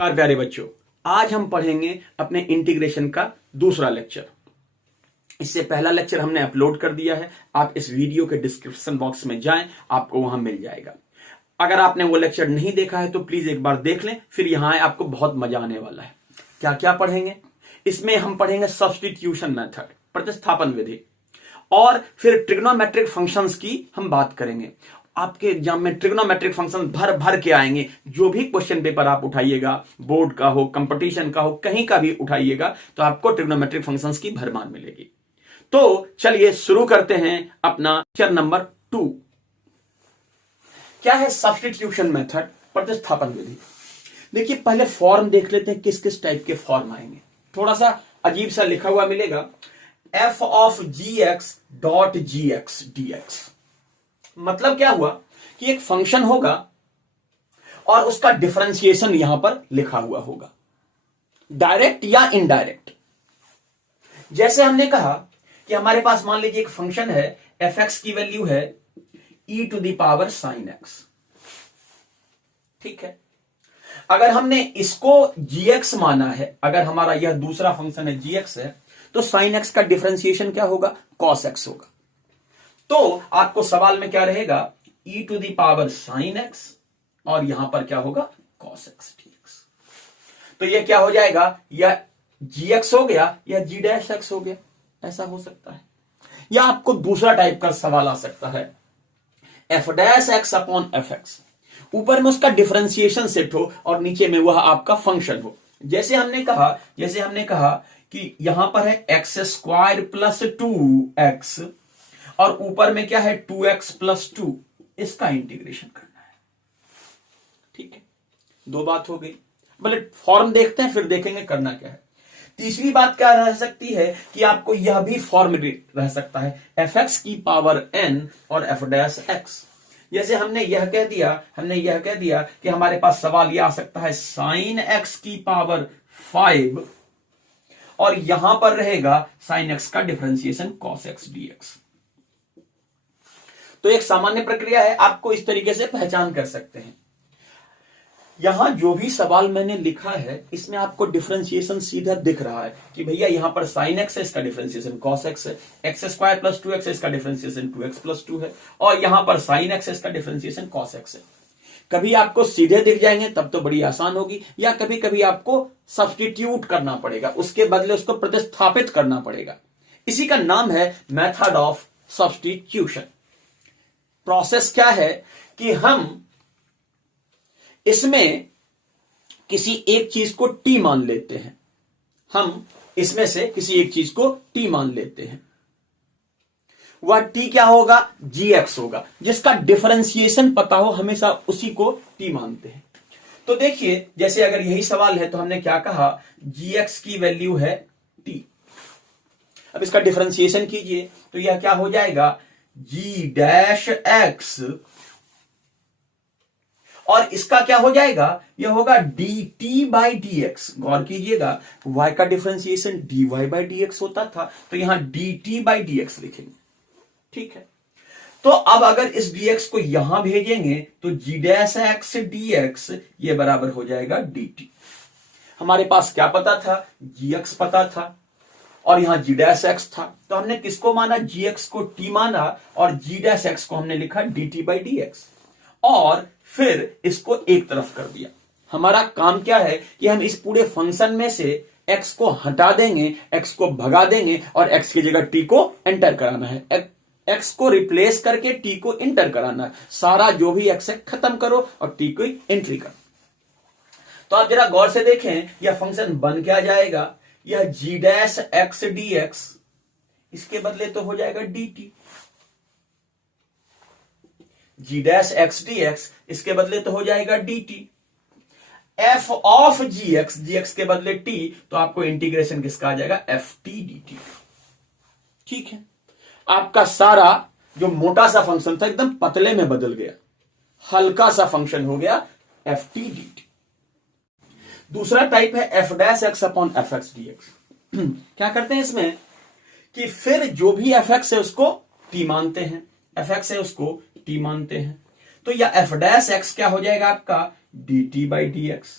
प्यारे बच्चों, आज हम पढ़ेंगे अपने इंटीग्रेशन का दूसरा लेक्चर। इससे पहला लेक्चर हमने अपलोड कर दिया है। आप इस वीडियो के डिस्क्रिप्शन बॉक्स में जाएं, आपको वहां मिल जाएगा। अगर आपने वो लेक्चर नहीं देखा है तो प्लीज एक बार देख लें, फिर यहां आए, आपको बहुत मजा आने वाला है। क्या क्या पढ़ेंगे इसमें? हम पढ़ेंगे सब्स्टिट्यूशन मेथड, प्रतिस्थापन विधि, और फिर ट्रिग्नोमेट्रिक फंक्शंस की हम बात करेंगे। आपके एग्जाम में ट्रिग्नोमेट्रिक फंक्शन भर भर के आएंगे। जो भी क्वेश्चन पेपर आप उठाइएगा, बोर्ड का हो, कंपटीशन का हो, कहीं का भी उठाइएगा, तो आपको ट्रिग्नोमेट्रिक फंक्शंस की भरमार मिलेगी। तो चलिए शुरू करते हैं अपना लेक्चर नंबर 2। क्या है सब्स्टिट्यूशन मेथड, प्रतिस्थापन विधि? देखिए, पहले फॉर्म देख लेते हैं, किस किस टाइप के फॉर्म आएंगे। थोड़ा सा अजीब सा लिखा हुआ मिलेगा, f of g x dot g x d x. मतलब क्या हुआ कि एक फंक्शन होगा और उसका डिफरेंशिएशन यहां पर लिखा हुआ होगा, डायरेक्ट या इनडायरेक्ट। जैसे हमने कहा कि हमारे पास मान लीजिए एक फंक्शन है, एफ एक्स की वैल्यू है e to the power sine x. ठीक है, अगर हमने इसको gx माना है, अगर हमारा यह दूसरा फंक्शन है gx है, तो साइन एक्स का डिफरेंशिएशन क्या होगा? कॉस एक्स होगा। तो आपको सवाल में क्या रहेगा? e to the power sine x, और यहां पर क्या होगा? Cos x dx। तो ये क्या हो जाएगा? या gx हो गया या g डैश एक्स हो गया, ऐसा हो सकता है। या आपको दूसरा टाइप का सवाल आ सकता है, f dash x upon F x. ऊपर में उसका डिफरेंशिएशन सेट हो और नीचे में वह आपका फंक्शन हो। जैसे हमने कहा कि यहां पर है एक्स स्क्वायर प्लस 2x, और ऊपर में क्या है? 2x plus 2। इसका इंटीग्रेशन करना है। ठीक है, दो बात हो गई। बोले फॉर्म देखते हैं, फिर देखेंगे करना क्या है। तीसरी बात क्या रह सकती है कि आपको यह भी फॉर्म रह सकता है, एफ एक्स की पावर n और एफ डैश एक्स। जैसे हमने यह कह दिया कि हमारे पास सवाल यह आ सकता है साइन एक्स की पावर 5, और यहां पर रहेगा साइन एक्स का डिफरेंशिएशन कॉस एक्स डीएक्स। तो एक सामान्य प्रक्रिया है, आपको इस तरीके से पहचान कर सकते हैं। यहां जो भी सवाल मैंने लिखा है, इसमें आपको डिफरेंशिएशन सीधा दिख रहा है कि भैया यहां पर साइन एक्स है, इसका डिफरेंशिएशन कॉस एक्स है, एक्स स्क्वायर प्लस 2x है, इसका डिफरेंशिएशन 2x प्लस 2 है, और यहां पर साइन एक्स है, इसका डिफरेंशिएशन कॉस एक्स है। कभी आपको सीधे दिख जाएंगे तब तो बड़ी आसान होगी, या कभी कभी आपको सब्स्टिट्यूट करना पड़ेगा, उसके बदले उसको प्रतिस्थापित करना पड़ेगा। इसी का नाम है मेथड ऑफ सब्स्टिट्यूशन। प्रोसेस क्या है कि हम इसमें किसी एक चीज को t मान लेते हैं। हम इसमें से किसी एक चीज को t मान लेते हैं। वह t क्या होगा? gx होगा। जिसका डिफरेंशिएशन पता हो, हमेशा उसी को t मानते हैं। तो देखिए, जैसे अगर यही सवाल है तो हमने क्या कहा? gx की वैल्यू है t। अब इसका डिफरेंशिएशन कीजिए तो यह क्या हो जाएगा? g डैश x, और इसका क्या हो जाएगा? यह होगा dt बाई dx। गौर कीजिएगा, y का डिफरेंशिएशन dy बाई dx होता था, तो यहां dt बाई dx लिखेंगे। ठीक है, तो अब अगर इस dx को यहां भेजेंगे तो g डैश x dx ये बराबर हो जाएगा dt। हमारे पास क्या पता था? gx पता था, और यहां g डैश x था, तो हमने किसको माना? gx को t माना, और g डैश x को हमने लिखा dt बाई dx, और फिर इसको एक तरफ कर दिया। हमारा काम क्या है कि हम इस पूरे फंक्शन में से x को हटा देंगे, x को भगा देंगे, और x की जगह t को एंटर कराना है। x को रिप्लेस करके t को एंटर कराना है। सारा जो भी x है खत्म करो और t को एंट्री करो। तो आप जरा गौर से देखें, यह फंक्शन बन क्या जाएगा? यह g डैश x dx, इसके बदले तो हो जाएगा dt। g dash x dx, इसके बदले तो हो जाएगा dt। f ऑफ gx के बदले t, तो आपको इंटीग्रेशन किसका आ जाएगा? ft dt। ठीक है, आपका सारा जो मोटा सा फंक्शन था एकदम पतले में बदल गया, हल्का सा फंक्शन हो गया ft dt। दूसरा टाइप है f dash x upon F x dx। क्या करते हैं इसमें कि फिर जो भी एफ एक्स है उसको t मानते हैं, एफ एक्स है उसको t मानते हैं। तो यह एफ डैश एक्स क्या हो जाएगा आपका? dt by d x.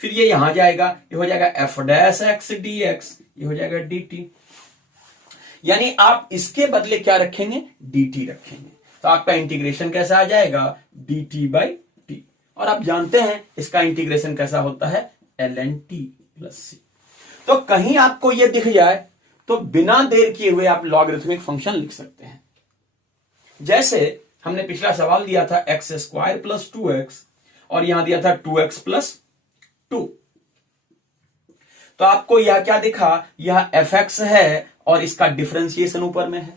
फिर ये यहां जाएगा, ये हो जाएगा F dash x d x, ये हो जाएगा डी टी। यानी आप इसके बदले क्या रखेंगे, डी टी रखेंगे। तो आपका इंटीग्रेशन कैसा आ जाएगा, डी टी बाई टी। और आप जानते हैं इसका इंटीग्रेशन कैसा होता है, एल एन टी प्लस सी। तो कहीं आपको यह दिख जाए तो बिना देर किए हुए आप लॉगरिथमिक फंक्शन लिख सकते हैं। जैसे हमने पिछला सवाल दिया था एक्स स्क्वायर प्लस 2x और यहां दिया था 2x प्लस 2। तो आपको यह क्या दिखा, यह fx है और इसका डिफरेंशिएशन ऊपर में है।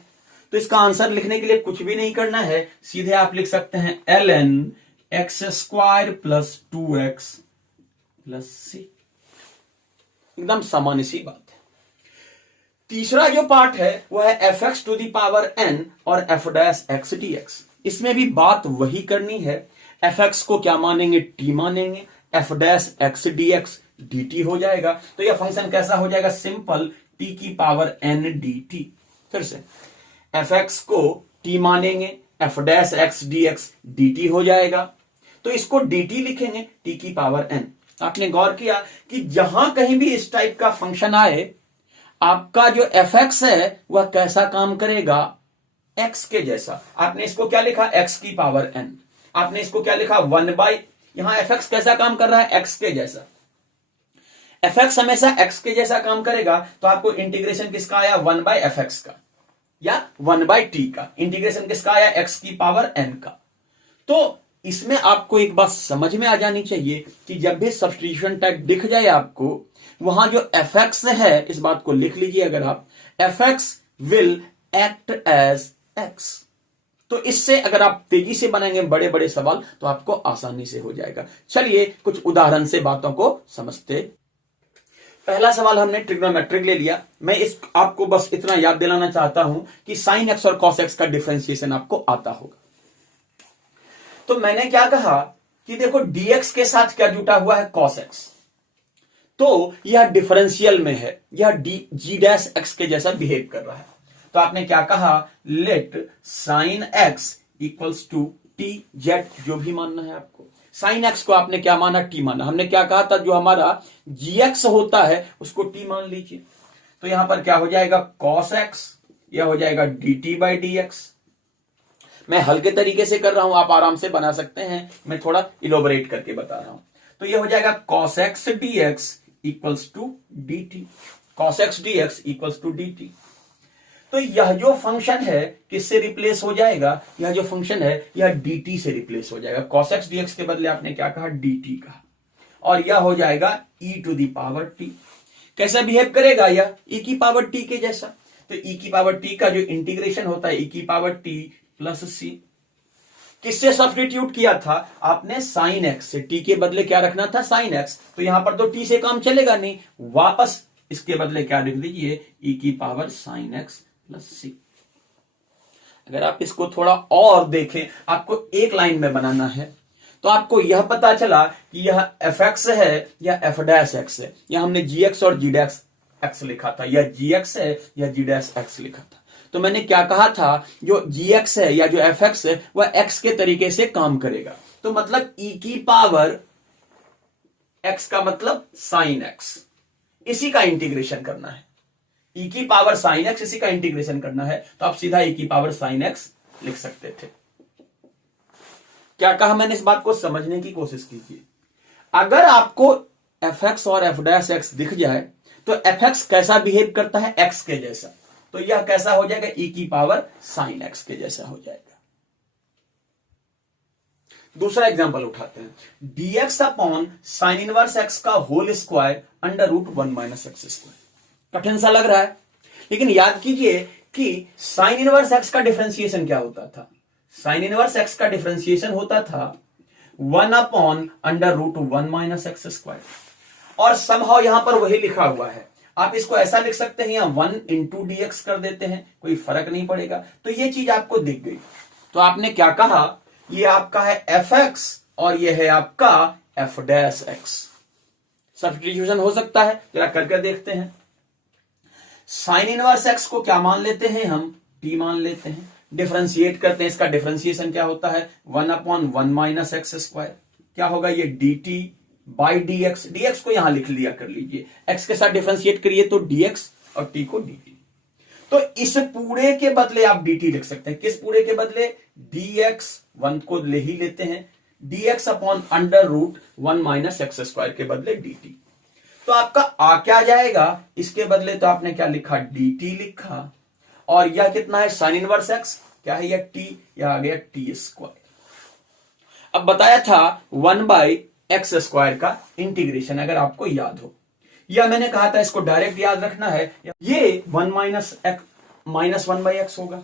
तो इसका आंसर लिखने के लिए कुछ भी नहीं करना है, सीधे आप लिख सकते हैं ln x square plus 2x plus c. एकदम सामान्य सी बात है। तीसरा जो पार्ट है वह है fx to the power n और f dash x d x. इसमें भी बात वही करनी है, fx को क्या मानेंगे, t मानेंगे, f dash x d x D T हो जाएगा। तो यह फंक्शन कैसा हो जाएगा, सिंपल t की पावर n डी टी। फिर से fx को t मानेंगे, f dash x d x D T हो जाएगा। तो इसको dt लिखेंगे t की पावर n। आपने गौर किया कि जहां कहीं भी इस टाइप का फंक्शन आए, आपका जो fx है वह कैसा काम करेगा, x के जैसा। आपने इसको क्या लिखा, x की पावर n। आपने इसको क्या लिखा, 1 बाई, यहां fx कैसा काम कर रहा है, x के जैसा। fx हमेशा x के जैसा काम करेगा, तो आपको इंटीग्रेशन किसका आया, 1 बाई fx का, या 1 बाई t का। इंटीग्रेशन किसका आया, x की पावर n का। तो इसमें आपको एक बात समझ में आ जानी चाहिए कि जब भी सब्स्टिट्यूशन टाइप दिख जाए आपको, वहां जो fx है, इस बात को लिख लीजिए अगर आप, fx will act as x। तो इससे अगर आप तेजी से बनाएंगे बड़े बड़े सवाल तो आपको आसानी से हो जाएगा। चलिए कुछ उदाहरण से बातों को समझते। पहला सवाल हमने ट्रिग्नोमेट्रिक ले लिया। मैं इस आपको बस इतना याद दिलाना चाहता हूं कि साइन एक्स और कॉस एक्स का डिफरेंशिएशन आपको आता होगा। तो मैंने क्या कहा कि देखो dx के साथ क्या जुटा हुआ है, cos x। तो यह डिफरेंशियल में है, यह जी डैश एक्स के जैसा बिहेव कर रहा है। तो आपने क्या कहा, let sine x equals to t z, जो भी मानना है आपको। साइन एक्स को आपने क्या माना, टी माना। हमने क्या कहा था, जो हमारा जीएक्स होता है उसको टी मान लीजिए। तो यहां पर क्या हो जाएगा, कॉस एक्स, यह हो जाएगा D T by d x. मैं हल्के तरीके से कर रहा हूं, आप आराम से बना सकते हैं, मैं थोड़ा इलोबरेट करके बता रहा हूं। तो यह हो जाएगा cos x d x equals to d t, cos x d x equals to d t. तो यह जो फंक्शन है किससे रिप्लेस हो जाएगा, यह जो फंक्शन है यह dt से रिप्लेस हो जाएगा। cos x dx के बदले आपने क्या कहा, dt कहा, और यह हो जाएगा e to the power t। कैसा बिहेव करेगा यह, e की पावर t के जैसा। तो e की पावर t का जो इंटीग्रेशन होता है e की पावर t प्लस c। किससे सब्स्टिट्यूट किया था आपने, साइन x से। t के बदले क्या रखना था, साइन x। तो यहां पर तो t से काम चलेगा नहीं, वापस इसके बदले क्या लिख दीजिए, e की पावर साइन x प्लस सी। अगर आप इसको थोड़ा और देखें, आपको एक लाइन में बनाना है, तो आपको यह पता चला कि यह fx है या f डैश x है। यह हमने gx और g डैश x लिखा था, यह gx है या g डैश x लिखा था। तो मैंने क्या कहा था, जो gx है या जो fx है वह x के तरीके से काम करेगा। तो मतलब e की पावर x का मतलब साइन x, इसी का इंटीग्रेशन करना है। e की पावर साइन एक्स, इसी का इंटीग्रेशन करना है। तो आप सीधा e की पावर साइन एक्स लिख सकते थे। क्या कहा मैंने, इस बात को समझने की कोशिश कीजिए। अगर आपको fx और f डैश x दिख जाए तो fx कैसा बिहेव करता है, x के जैसा। तो यह कैसा हो जाएगा, e की पावर साइन एक्स के जैसा हो जाएगा। दूसरा एग्जांपल उठाते हैं, dx upon sine inverse x का whole square under root 1 minus x square. कठिन सा लग रहा है, लेकिन याद कीजिए कि साइन इनवर्स एक्स का डिफरेंशिएशन क्या होता था, साइन इनवर्स एक्स का डिफरेंशिएशन होता था 1 upon under root 1 minus x square. और समहाउ यहां पर वही लिखा हुआ है। आप इसको ऐसा लिख सकते हैं या 1 इंटू डी एक्स कर देते हैं, कोई फर्क नहीं पड़ेगा। तो ये चीज आपको दिख गई। तो आपने क्या कहा, ये आपका है एफ एक्स और ये है आपका एफ डैश एक्स। सब्स्टिट्यूशन हो सकता है, जरा करके देखते हैं। साइन इनवर्स एक्स को क्या मान लेते हैं हम, टी मान लेते हैं। डिफरेंशिएट करते हैं, इसका डिफरेंशिएशन क्या होता है 1 अपॉन 1 माइनस एक्स स्क्वायर। क्या होगा ये D T by dx, dx को यहां लिख लिया कर लीजिए, x के साथ डिफरेंशिएट करिए तो dx और t को dt। तो इस पूरे के बदले आप dt लिख सकते हैं। किस पूरे के बदले? dx, 1 को ले ही लेते हैं, dx upon under root 1 minus x square के बदले dt। तो आपका आ क्या जाएगा? इसके बदले तो आपने क्या लिखा? dt लिखा, और यह कितना है? साइन इनवर्स x, क्या है यह? t, यह आ गया t स्क्वायर। अब बताया था 1 बाई एक्स स्क्वायर का इंटीग्रेशन, अगर आपको याद हो, या मैंने कहा था इसको डायरेक्ट याद रखना है, ये 1 माइनस 1 बाई एक्स होगा,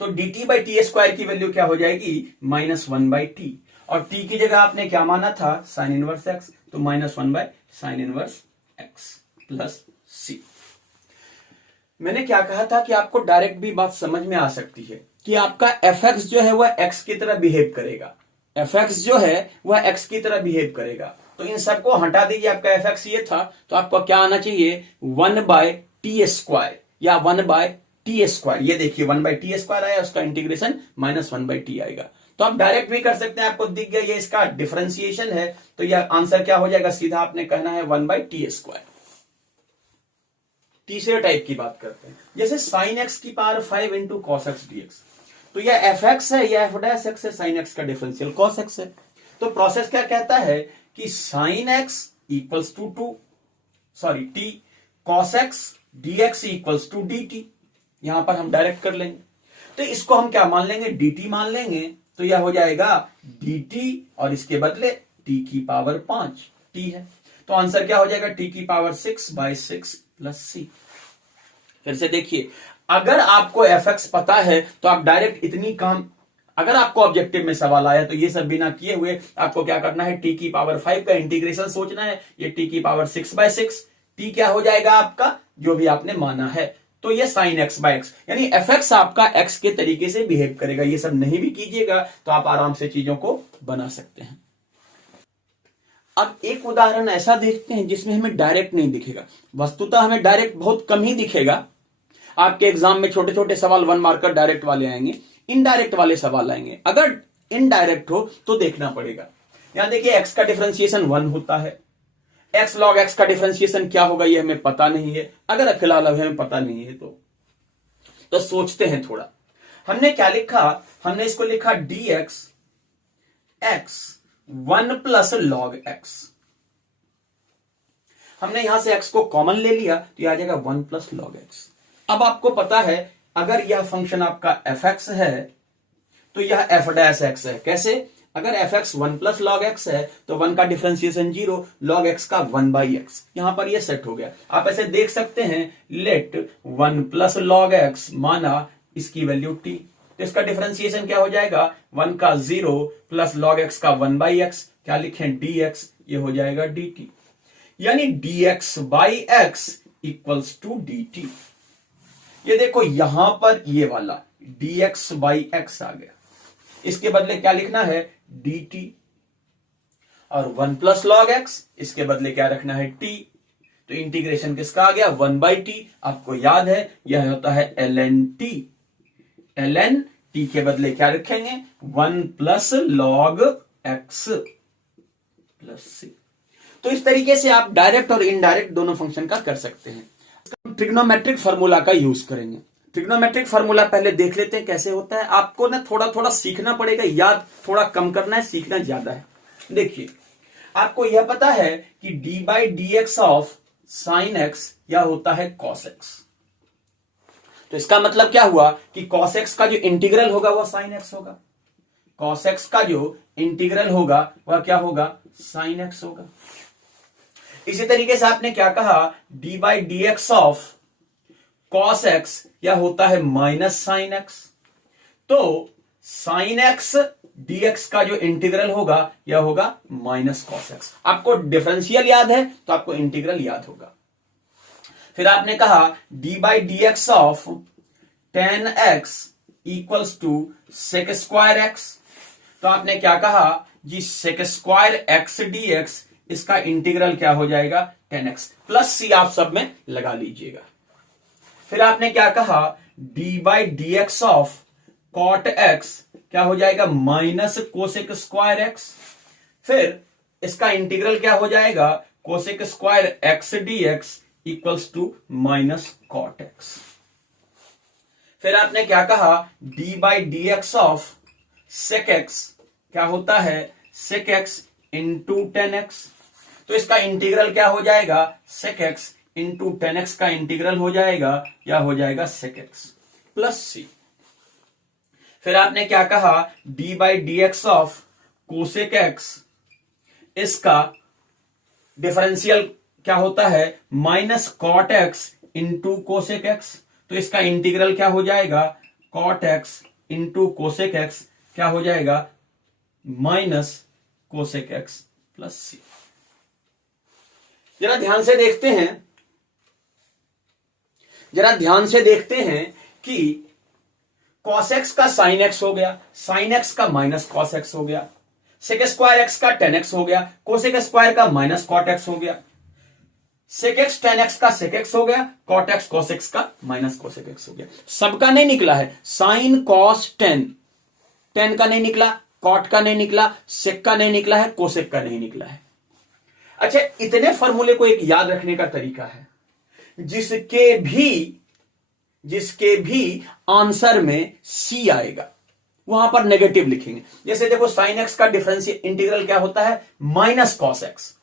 तो dt बाई टी स्क्वायर की वैल्यू क्या हो जाएगी? -1 बाई टी, और t की जगह आपने क्या माना था? साइन इनवर्स एक्स, तो -1 by sine inverse x plus c. मैंने क्या कहा था कि आपको डायरेक्ट भी बात समझ में आ सकती है कि आपका fx जो है वह x की तरह बिहेव करेगा, fx जो है वह x की तरह बिहेव करेगा। तो इन सबको हटा दीजिए, आपका fx ये था, तो आपको क्या आना चाहिए? 1 बाय टी स्क्वायर या 1 बाय टी स्क्वायर। ये देखिए 1 बाय टी स्क्वायर आया, उसका इंटीग्रेशन -1 बाय टी आएगा। तो आप डायरेक्ट भी कर सकते हैं, आपको दिख गया ये इसका डिफरेंशिएशन है, तो यह आंसर क्या हो जाएगा? सीधा आपने कहना है 1 बाय टी स्क्वायर। तीसरे टाइप की बात करते हैं, जैसे साइन एक्स की पावर 5 इंटू कॉस एक्स डीएक्स। तो यह एफ एक्स है, यह एफ डैश एक्स है, साइन एक्स का डिफरेंशियल कॉस एक्स है। तो प्रोसेस क्या कहता है कि sine x equals to t, cos x dx equals to d t. यहां पर हम डायरेक्ट कर लेंगे, तो इसको हम क्या मान लेंगे? dt मान लेंगे, तो यह हो जाएगा dt, और इसके बदले t की पावर 5 t है, तो आंसर क्या हो जाएगा? t की पावर 6 बाई 6 प्लस सी। फिर से देखिए, अगर आपको fx पता है तो आप डायरेक्ट इतनी काम, अगर आपको ऑब्जेक्टिव में सवाल आया तो ये सब बिना किए हुए आपको क्या करना है? t की पावर 5 का इंटीग्रेशन सोचना है, ये t की पावर 6 बाई 6, t क्या हो जाएगा आपका? जो भी आपने माना है, तो ये साइन एक्स बाई एक्स, यानी fx आपका x के तरीके से बिहेव करेगा। ये सब नहीं भी कीजिएगा तो आप आराम से चीजों को बना सकते हैं। अब एक उदाहरण ऐसा देखते हैं जिसमें हमें डायरेक्ट नहीं दिखेगा, वस्तुतः हमें डायरेक्ट बहुत कम ही दिखेगा। आपके एग्जाम में छोटे छोटे सवाल 1 मार्कर डायरेक्ट वाले आएंगे, इनडायरेक्ट वाले सवाल आएंगे। अगर इनडायरेक्ट हो तो देखना पड़ेगा। यहां देखिए x का डिफरेंशिएशन 1 होता है, x log x का डिफरेंशिएशन क्या होगा ये हमें पता नहीं है। अगर फिलहाल हमें पता नहीं है तो सोचते हैं थोड़ा। हमने क्या लिखा? हमने इसको लिखा dx x 1 plus log x। हमने यहां से x को कॉमन ले लिया तो यह आ जाएगा 1 प्लस लॉग x। अब आपको पता है अगर यह फंक्शन आपका fx है तो यह f डैश x है। कैसे? अगर fx 1 प्लस लॉग x है तो 1 का डिफरेंशिएशन 0, लॉग x का 1 बाई एक्स। यहां पर यह सेट हो गया। आप ऐसे देख सकते हैं, लेट 1 प्लस लॉग x माना इसकी वैल्यू t, तो इसका डिफरेंशिएशन क्या हो जाएगा? 1 का 0 प्लस लॉग x का 1 बाई एक्स, क्या लिखें? dx, ये हो जाएगा dt, यानी dx by x equals to dt। ये देखो यहां पर ये वाला dx बाई x आ गया, इसके बदले क्या लिखना है? dt, और 1 प्लस लॉग x, इसके बदले क्या रखना है? t। तो इंटीग्रेशन किसका आ गया? 1 बाई टी। आपको याद है यह होता है ln t, ln t के बदले क्या रखेंगे? 1 प्लस लॉग x प्लस सी। तो इस तरीके से आप डायरेक्ट और इनडायरेक्ट दोनों फंक्शन का कर सकते हैं। ट्रिग्नोमेट्रिक फार्मूला का यूज करेंगे। ट्रिग्नोमेट्रिक फार्मूला पहले देख लेते हैं कैसे होता है। आपको ना थोड़ा थोड़ा सीखना पड़ेगा, याद थोड़ा कम करना है, सीखना ज्यादा है। देखिए, आपको यह पता है कि D by d x of sine x यह होता है कॉस एक्स। तो इसका मतलब क्या हुआ कि कॉस एक्स का जो इंटीग्रल होगा वह साइन एक्स होगा, कॉस एक्स का जो इंटीग्रल होगा वह क्या होगा? साइन एक्स होगा। इसी तरीके से आपने क्या कहा? D by d x of cos x यह होता है माइनस साइन एक्स। तो साइन एक्स डीएक्स का जो इंटीग्रल होगा यह होगा माइनस कॉस एक्स। आपको डिफरेंशियल याद है तो आपको इंटीग्रल याद होगा। फिर आपने कहा d by d x of tan x equals to sec square x. तो आपने क्या कहा जी? Sec square x d x, इसका इंटीग्रल क्या हो जाएगा? 10x प्लस सी आप सब में लगा लीजिएगा। फिर आपने क्या कहा? D by d x of cot x क्या हो जाएगा? Minus cosec square x. फिर इसका इंटीग्रल क्या हो जाएगा, cosec square x dx equals to minus cot x. फिर आपने क्या कहा, d by d x of sec x क्या होता है, sec x into tan x. तो इसका इंटीग्रल क्या हो जाएगा, sec x into tan x का इंटीग्रल हो जाएगा, क्या हो जाएगा, सेक एक्स प्लस सी। फिर आपने क्या कहा, d by d x of cosec x, इसका डिफरेंशियल क्या होता है, minus cot x into cosec x. तो इसका इंटीग्रल क्या हो जाएगा, cot x into cosec x क्या हो जाएगा, minus cosec x plus c. जरा ध्यान से देखते हैं, जरा ध्यान से देखते हैं कि cos x का sin x हो गया, sin x का माइनस cos x हो गया, sec स्क्वायर x का tan x हो गया, cosec स्क्वायर का माइनस cot x हो गया, sec x tan x का sec x हो गया, cot x cos x का माइनस cosec x हो गया। सबका नहीं निकला है, sin cos tan, tan का नहीं निकला, cot का नहीं निकला, sec का नहीं निकला है, cosec का नहीं निकला है। अच्छा, इतने फॉर्मूले को एक याद रखने का तरीका है, जिसके भी आंसर में सी आएगा वहां पर नेगेटिव लिखेंगे। जैसे देखो साइन एक्स का डिफरेंशियल इंटीग्रल क्या होता है, माइनस कॉस एक्स।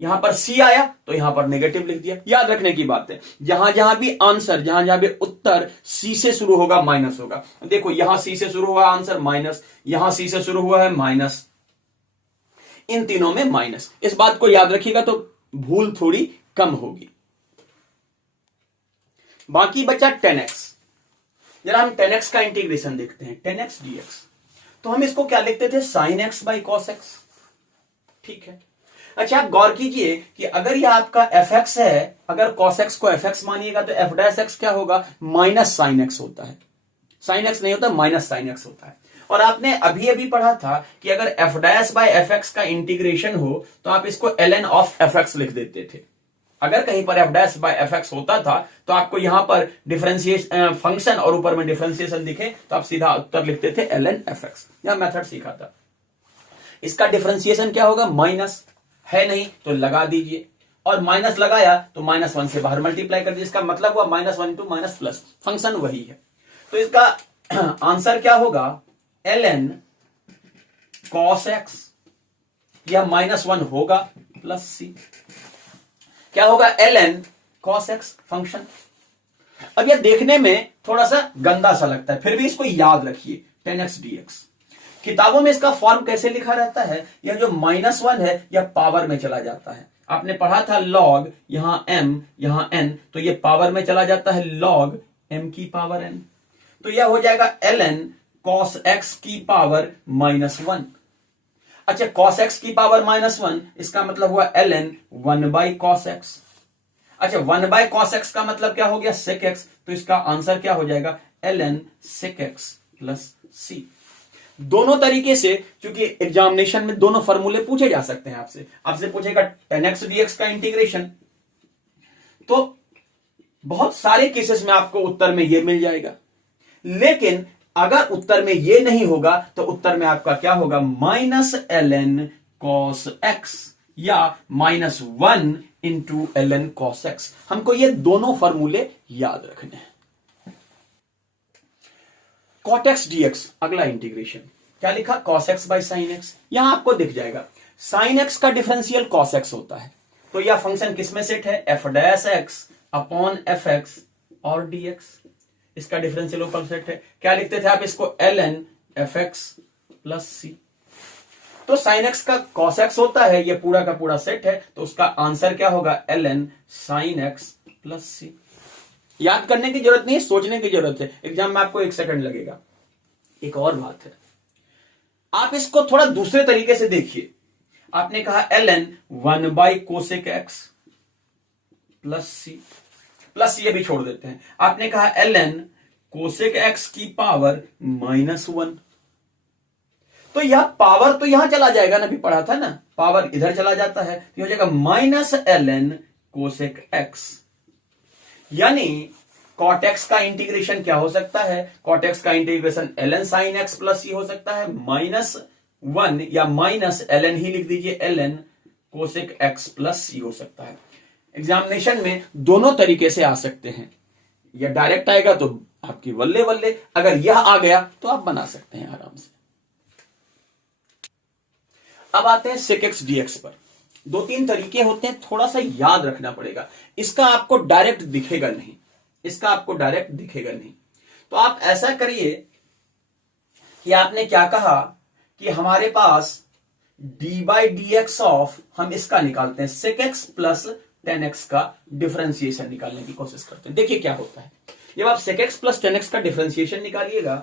यहां पर सी आया तो यहां पर नेगेटिव लिख दिया। याद रखने की बात है, जहां जहां भी आंसर, जहां जहां भी उत्तर सी से शुरू होगा माइनस होगा। देखो यहां सी से शुरू हुआ आंसर माइनस, यहां सी से शुरू हुआ है माइनस, इन तीनों में माइनस। इस बात को याद रखिएगा तो भूल थोड़ी कम होगी। बाकी बचा 10x। जरा हम 10x का इंटीग्रेशन देखते हैं, 10x dx। तो हम इसको क्या लिखते थे, sin x by cos x। ठीक है। अच्छा, आप गौर कीजिए कि अगर यह आपका fx है, अगर cos x को fx मानिएगा तो f डैश x क्या होगा, माइनस sin x होता है। sin x नहीं होता, माइनस sin x होता है। और आपने अभी अभी पढ़ा था कि अगर f डैश बाई fx का इंटीग्रेशन हो तो आप इसको ln ऑफ fx लिख देते थे। अगर कहीं पर f डैश बाय fx होता था तो आपको यहां पर डिफरेंशिएशन फंक्शन और ऊपर में डिफरेंशिएशन दिखे तो आप सीधा उत्तर लिखते थे ln fx। यह मेथड सीखा था। इसका डिफरेंशिएशन क्या होगा, माइनस है नहीं तो लगा दीजिए, और माइनस लगाया तो -1 से बाहर मल्टीप्लाई कर दीजिए। इसका मतलब हुआ -1 टू माइनस प्लस, फंक्शन वही है। तो इसका आंसर क्या होगा, ln cos x, यह -1 होगा प्लस सी, क्या होगा, ln cos x फंक्शन। अब यह देखने में थोड़ा सा गंदा सा लगता है, फिर भी इसको याद रखिए, 10x dx। किताबों में इसका फॉर्म कैसे लिखा रहता है, यह जो -1 है यह पावर में चला जाता है। आपने पढ़ा था log, यहां m यहां n, तो यह पावर में चला जाता है log m की पावर n। तो यह हो जाएगा ln cos x की पावर -1। अच्छा, cos x की पावर -1, इसका मतलब हुआ ln 1 बाई cos x। अच्छा, 1 बाई cos x का मतलब क्या हो गया, sec x। तो इसका आंसर क्या हो जाएगा, ln sec x plus c। दोनों तरीके से, क्योंकि एग्जामिनेशन में दोनों फॉर्मूले पूछे जा सकते हैं आपसे पूछेगा 10x dx का इंटीग्रेशन, तो बहुत सारे केसेस में आपको उत्तर में यह मिल जाएगा। लेकिन अगर उत्तर में ये नहीं होगा तो उत्तर में आपका क्या होगा, -ln cos x या -1 इंटू ln cos x। हमको ये दोनों फॉर्मूले याद रखने हैं। cot x dx, अगला इंटीग्रेशन क्या लिखा, cos x by sin x। यहां आपको दिख जाएगा sin x का डिफरेंशियल cos x होता है। तो यह फंक्शन किसमें सेट है, f dash x upon fx और dx। इसका डिफरेंशियल ऊपर सेट है। क्या लिखते थे आप इसको, ln fx प्लस c। तो sin x का cos x होता है, ये पूरा का पूरा सेट है, तो उसका आंसर क्या होगा, ln sin x plus c। याद करने की जरूरत नहीं है, सोचने की जरूरत है। एग्जाम में आपको 1 सेकंड लगेगा। एक और बात है, आप इसको थोड़ा दूसरे तरीके से देखिए। आपने कहा ln 1 by cosec x plus c, plus ये भी छोड़ देते हैं। आपने कहा ln कोसेक x की पावर -1, तो यह पावर तो यहां चला जाएगा ना, भी पढ़ा था ना, पावर इधर चला जाता है, तो हो जाएगा -ln कोसेक x। यानी cot x का इंटीग्रेशन क्या हो सकता है, cot x का integration ln sin x plus c हो सकता है, -1 या माइनस ln ही लिख दीजिए, ln कोसेक एक्स प्लस सी हो सकता है। एग्जामिनेशन में दोनों तरीके से आ सकते हैं, या डायरेक्ट आएगा तो आपकी वल्ले वल्ले, अगर यह आ गया तो आप बना सकते हैं आराम से। अब आते हैं sec x dx पर। दो तीन तरीके होते हैं, थोड़ा सा याद रखना पड़ेगा। इसका आपको डायरेक्ट दिखेगा नहीं, इसका आपको डायरेक्ट दिखेगा नहीं। तो आप ऐसा करिए कि आपने क्या कहा कि हमारे पास d by d x of, हम इसका निकालते हैं sec x plus tan x का डिफरेंशिएशन निकालने की कोशिश करते हैं। देखिए क्या होता है, जब आप sec x plus tan x का डिफरेंशिएशन निकालिएगा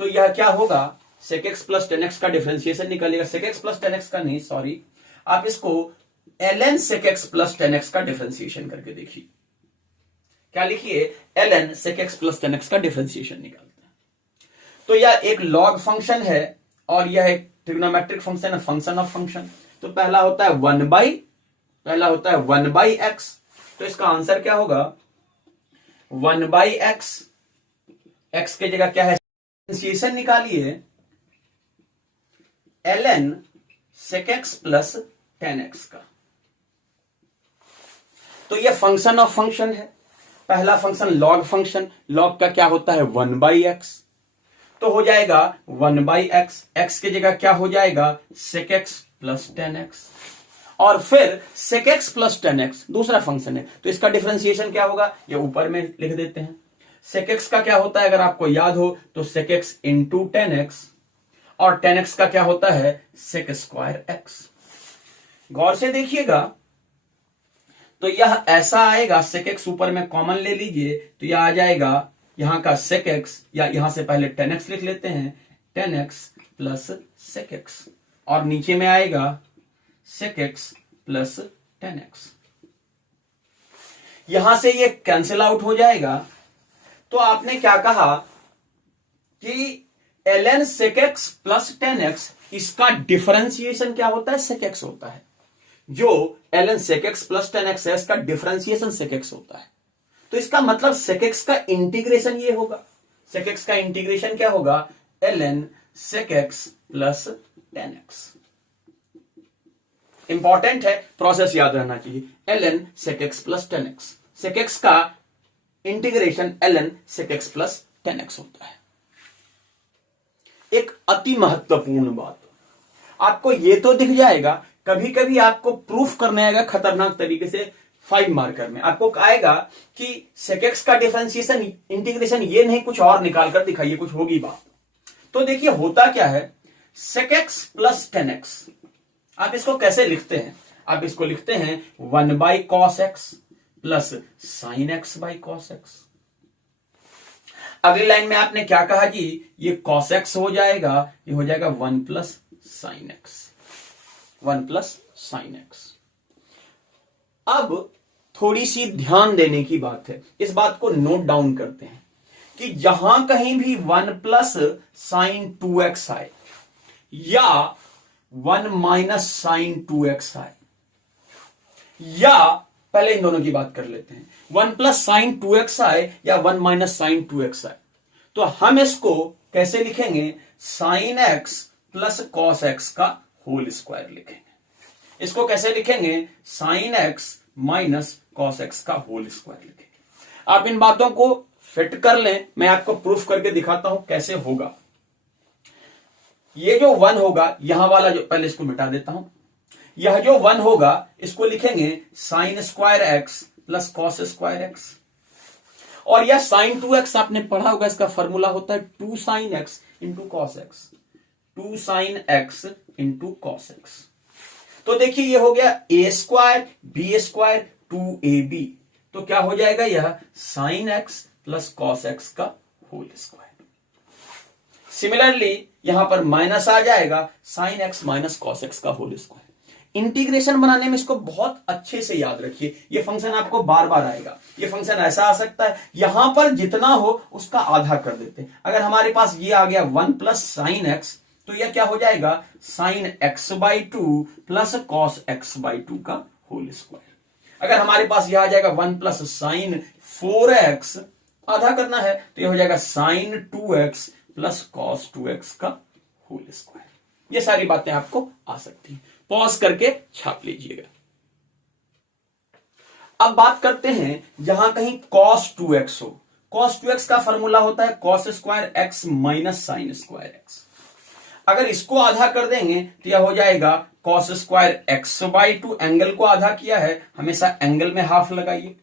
तो यह क्या होगा, sec x plus tan x का डिफरेंशिएशन निकालिएगा, sec x plus tan x का नहीं, सॉरी, आप इसको ln sec x plus tan x का डिफरेंशिएशन करके देखिए। क्या लिखिए, ln sec x plus tan x का डिफरेंशिएशन निकालते हैं। तो यह एक लॉग फंक्शन है और यह एक ट्रिग्नोमेट्रिक फंक्शन है, फंक्शन ऑफ फंक्शन। तो पहला होता है 1 बाई एक्स, तो इसका आंसर क्या होगा 1 बाई एक्स, एक्स की जगह क्या है, डिफरेंशिएशन निकालिए ln sec x plus tan x का। तो यह फंक्शन ऑफ फंक्शन है। पहला फंक्शन लॉग फंक्शन, लॉग का क्या होता है 1 बाई एक्स, तो हो जाएगा 1 बाई एक्स, एक्स की जगह क्या हो जाएगा sec x plus tan x, और फिर sec x plus tan x दूसरा फंक्शन है, तो इसका डिफरेंशिएशन क्या होगा, ये ऊपर में लिख देते हैं। sec x का क्या होता है अगर आपको याद हो तो sec x into tan x, और tan x का क्या होता है sec स्क्वायर x। गौर से देखिएगा तो यह ऐसा आएगा, sec x ऊपर में कॉमन ले लीजिए तो यह आ जाएगा यहां का sec x, या यहां से पहले tan x लिख लेते हैं, tan x plus sec x, और नीचे में आएगा sec x plus tan x। यहां से ये कैंसिल आउट हो जाएगा। तो आपने क्या कहा कि ln sec x plus tan x, इसका डिफरेंशिएशन क्या होता है sec x होता है। जो ln sec x plus tan x है, इसका डिफरेंशिएशन sec x होता है। तो इसका मतलब sec x का इंटीग्रेशन ये होगा, sec x का इंटीग्रेशन क्या होगा ln sec x plus tan x। Important है, प्रोसेस याद रहना चाहिए, ln sec x plus tan x, sec x का integration ln sec x plus tan x होता है। एक अति महत्वपूर्ण बात, आपको ये तो दिख जाएगा, कभी कभी आपको प्रूफ करने आएगा खतरनाक तरीके से 5 मार्कर में, आपको आएगा कि sec x का डिफरेंशिएशन इंटीग्रेशन ये नहीं कुछ और निकाल कर दिखाइए, कुछ होगी बात। तो देखिए होता क्या है, sec x plus tan x, आप इसको कैसे लिखते हैं, आप इसको लिखते हैं 1 by cos x plus sine x by cos x. अगली लाइन में आपने क्या कहा जी, ये cos x हो जाएगा, ये हो जाएगा 1 plus sine x, 1 plus sine x. अब थोड़ी सी ध्यान देने की बात है, इस बात को नोट डाउन करते हैं कि जहां कहीं भी 1 प्लस साइन 2x आए या 1 माइनस साइन 2x आए, या पहले इन दोनों की बात कर लेते हैं, 1 प्लस साइन 2x आए या 1 माइनस साइन 2x आए, तो हम इसको कैसे लिखेंगे, sine x plus cos x का होल स्क्वायर लिखेंगे। इसको कैसे लिखेंगे, sine x minus cos x का होल स्क्वायर लिखेंगे। आप इन बातों को फिट कर लें, मैं आपको प्रूफ करके दिखाता हूं कैसे होगा। ये जो 1 होगा, यहां वाला जो, पहले इसको मिटा देता हूं, यह जो 1 होगा इसको लिखेंगे sine square x plus cos square x, और यह साइन 2x आपने पढ़ा होगा, इसका फॉर्मूला होता है 2 sine x into cos x, 2 sine x into cos x। तो देखिए ये हो गया a square B square 2ab, तो क्या हो जाएगा यह sine x plus cos x का होल स्क्वायर। सिमिलरली यहां पर माइनस आ जाएगा, sine x minus cos x का होल स्क्वायर। इंटीग्रेशन बनाने में इसको बहुत अच्छे से याद रखिए, ये फंक्शन आपको बार बार आएगा। ये फंक्शन ऐसा आ सकता है, यहां पर जितना हो उसका आधा कर देते हैं। अगर हमारे पास ये आ गया 1 प्लस साइन एक्स, तो यह क्या हो जाएगा sine x by 2 plus cos x by 2 का होल स्क्वायर। अगर हमारे पास यह आ जाएगा 1 प्लस साइन 4x, आधा करना है तो यह हो जाएगा sign 2x plus cos 2x का होल स्क्वायर। ये सारी बातें आपको आ सकती हैं। पॉज करके छाप लीजिएगा। अब बात करते हैं जहां कहीं cos 2x हो। cos 2x का फॉर्मूला होता है cos square x minus sine square x। अगर इसको आधा कर देंगे तो यह हो जाएगा cos स्क्वायर x/2। एंगल को आधा किया है, हमेशा एंगल में हाफ लगाइए।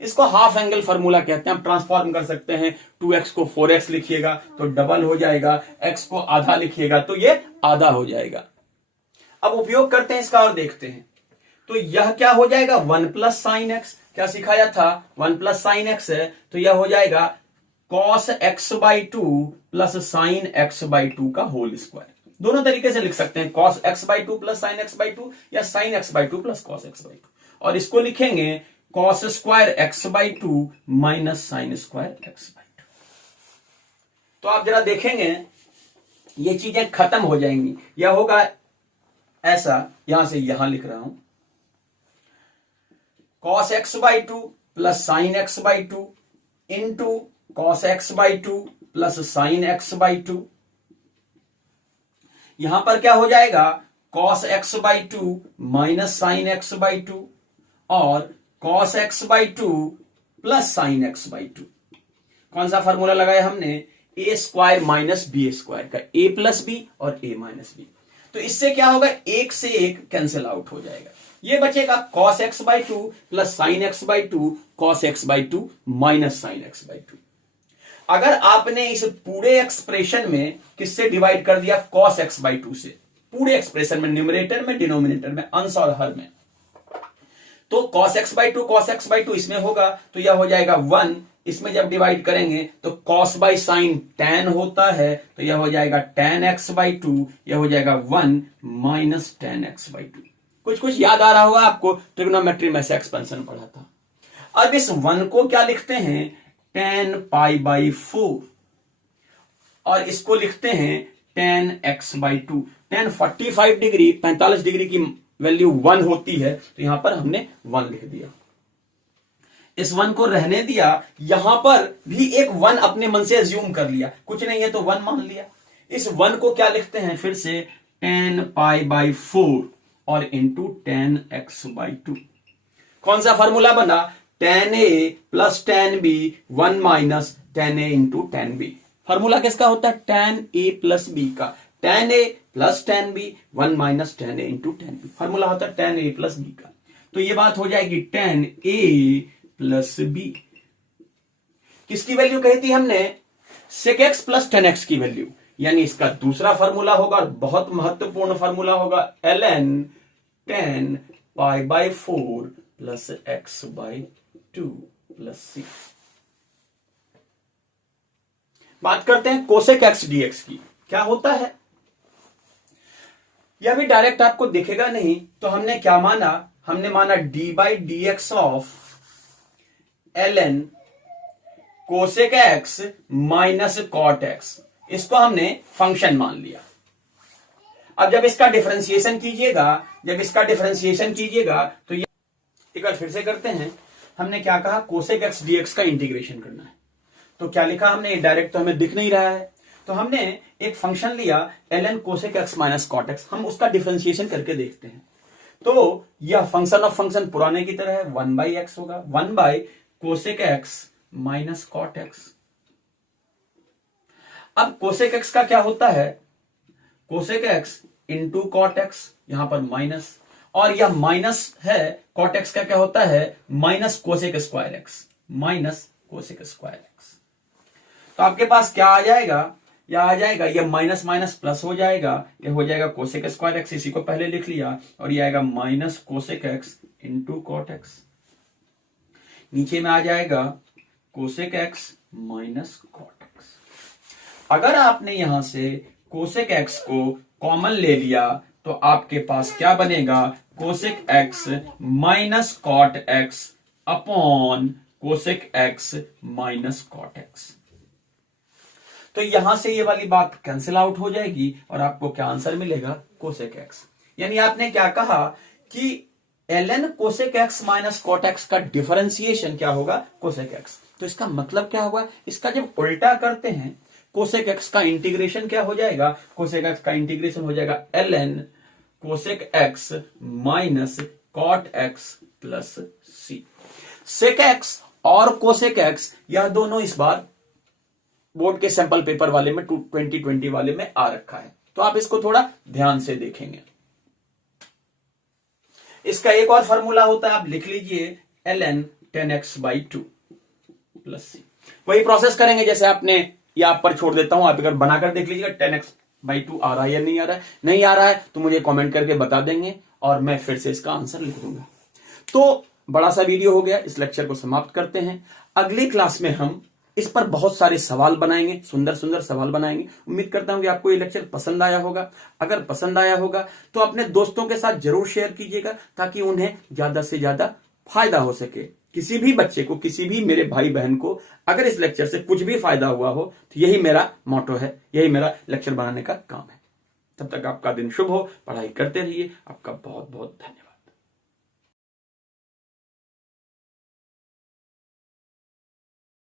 इसको हाफ एंगल फॉर्मूला कहते हैं। आप ट्रांसफॉर्म कर सकते हैं, 2x को 4x लिखिएगा तो डबल हो जाएगा, x को आधा लिखिएगा तो ये आधा हो जाएगा। अब उपयोग करते हैं इसका और देखते हैं। तो यह क्या हो जाएगा 1 प्लस साइन एक्स। क्या सिखाया था 1 प्लस साइन एक्स है तो यह हो जाएगा cos x/2 plus sine x/2 का होल स्क्वायर। दोनों तरीके से लिख सकते हैं, cos x/2 plus sine x/2 या sign x/2 plus cos x/2। और इसको लिखेंगे cos square x/2 minus sine square x/2। तो आप जरा देखेंगे ये चीजें खत्म हो जाएंगी। यह होगा ऐसा, यहां से यहां लिख रहा हूं cos x/2 plus sine x/2 into cos x/2 plus sine x/2। यहां पर क्या हो जाएगा cos x/2 minus sine x/2 और cos x/2 plus sine x/2। कौन सा फॉर्मूला लगाया हमने, ए स्क्वायर माइनस बी स्क्वायर का, ए प्लस बी और ए माइनस बी। तो इससे क्या होगा, एक से एक कैंसिल आउट हो जाएगा। ये बचेगा cos x/2 plus sine x/2 cos x/2 minus sine x/2। अगर आपने इस पूरे एक्सप्रेशन में किससे डिवाइड कर दिया, cos x/2 से, पूरे एक्सप्रेशन में, न्यूमरेटर में, डिनोमिनेटर में, अंश और हर में, तो cos x/2 इसमें होगा तो यह हो जाएगा 1। इसमें जब डिवाइड करेंगे तो cos बाई साइन tan होता है तो यह हो जाएगा tan x/2, यह हो जाएगा 1 माइनस tan x/2। कुछ याद आ रहा होगा आपको, ट्रिग्नोमेट्री में से एक्सपेंशन पढ़ा था। अब इस 1 को क्या लिखते हैं, tan π/4 और इसको लिखते हैं tan x/2। tan 45 degree 45 degree की वैल्यू 1 होती है तो यहां पर हमने 1 लिख दिया। इस 1 को रहने दिया, यहां पर भी एक 1 अपने मन से अज्यूम कर लिया, कुछ नहीं है तो 1 मान लिया। इस 1 को क्या लिखते हैं फिर से, tan π/4 और इंटू tan x/2। कौन सा फॉर्मूला बना, tan a plus tan b 1 minus tan a into tan b। Formula किसका होता है, tan a प्लस b का, tan a plus tan b 1 minus tan a into tan b। Formula होता है tan a plus b का। तो ये बात हो जाएगी tan a प्लस b। किसकी वैल्यू कही थी हमने, sec x plus tan x की वैल्यू, यानी इसका दूसरा फॉर्मूला होगा, बहुत महत्वपूर्ण फॉर्मूला होगा, ln tan π/4 plus x/2 plus c। बात करते हैं कोसेक x dx की, क्या होता है यह भी डायरेक्ट आपको दिखेगा नहीं। तो हमने क्या माना, हमने माना d/dx of ln cosec x minus cot x। इसको हमने फंक्शन मान लिया। अब जब इसका डिफरेंशिएशन कीजिएगा तो ये एक बार फिर से करते हैं। हमने क्या कहा, कोसेक x dx का इंटीग्रेशन करना है। तो क्या लिखा हमने, डायरेक्ट तो हमें दिख नहीं रहा है, तो हमने एक फंक्शन लिया ln cosec x minus cot x। हम उसका डिफरेंशिएशन करके देखते हैं। तो यह फंक्शन ऑफ फंक्शन पुराने की तरह है, 1/x होगा, 1 cosec x minus cot x। अब कोसेक x का क्या होता है, cosec x into cot x, यहां पर माइनस, और यह माइनस है, कॉट x का क्या होता है, minus cosec square x, minus cosec square x। तो आपके पास क्या आ जाएगा, यह आ जाएगा, यह माइनस माइनस प्लस हो जाएगा, यह हो जाएगा कोसेक स्क्वायर x, इसी को पहले लिख लिया, और यह आएगा minus cosec x into cot x। नीचे में आ जाएगा cosec x minus cot x। अगर आपने यहां से कोसेक x को कॉमन ले लिया तो आपके पास क्या बनेगा, cosec x minus cot x upon cosec x minus cot x। तो यहां से ये वाली बात कैंसिल आउट हो जाएगी और आपको क्या आंसर मिलेगा, कोसेक x। यानी आपने क्या कहा कि ln cosec x minus cot x का डिफरेंशिएशन क्या होगा, कोसेक x। तो इसका मतलब क्या होगा, इसका जब उल्टा करते हैं कोसेक x का इंटीग्रेशन क्या हो जाएगा, कोसेक x का इंटीग्रेशन हो जाएगा ln cosec x minus cot x plus c. Sec x और कोसेक एक्स यह दोनों इस बार बोर्ड के सैंपल पेपर वाले में 2020 वाले में आ रखा है, तो आप इसको थोड़ा ध्यान से देखेंगे। इसका एक और फॉर्मूला होता है, आप लिख लीजिए ln 10x/2 प्लस सी। वही प्रोसेस करेंगे जैसे आपने, या आप पर छोड़ देता हूं, आप अगर बनाकर देख लीजिएगा 10x/2 आ रहा है या नहीं आ रहा है। नहीं आ रहा है तो मुझे कमेंट करके बता देंगे और मैं फिर से इसका आंसर लिख दूंगा। तो बड़ा सा वीडियो हो गया, इस लेक्चर को समाप्त करते हैं। अगली क्लास में हम इस पर बहुत सारे सवाल बनाएंगे, सुंदर सुंदर सवाल बनाएंगे। उम्मीद करता हूं कि आपको ये लेक्चर पसंद आया होगा। अगर पसंद आया होगा तो अपने दोस्तों के साथ जरूर शेयर कीजिएगा ताकि उन्हें ज्यादा से ज्यादा फायदा हो सके। किसी भी बच्चे को, किसी भी मेरे भाई बहन को अगर इस लेक्चर से कुछ भी फायदा हुआ हो तो यही मेरा मोटो है, यही मेरा लेक्चर बनाने का काम है। तब तक आपका दिन शुभ हो, पढ़ाई करते रहिए। आपका बहुत बहुत धन्यवाद।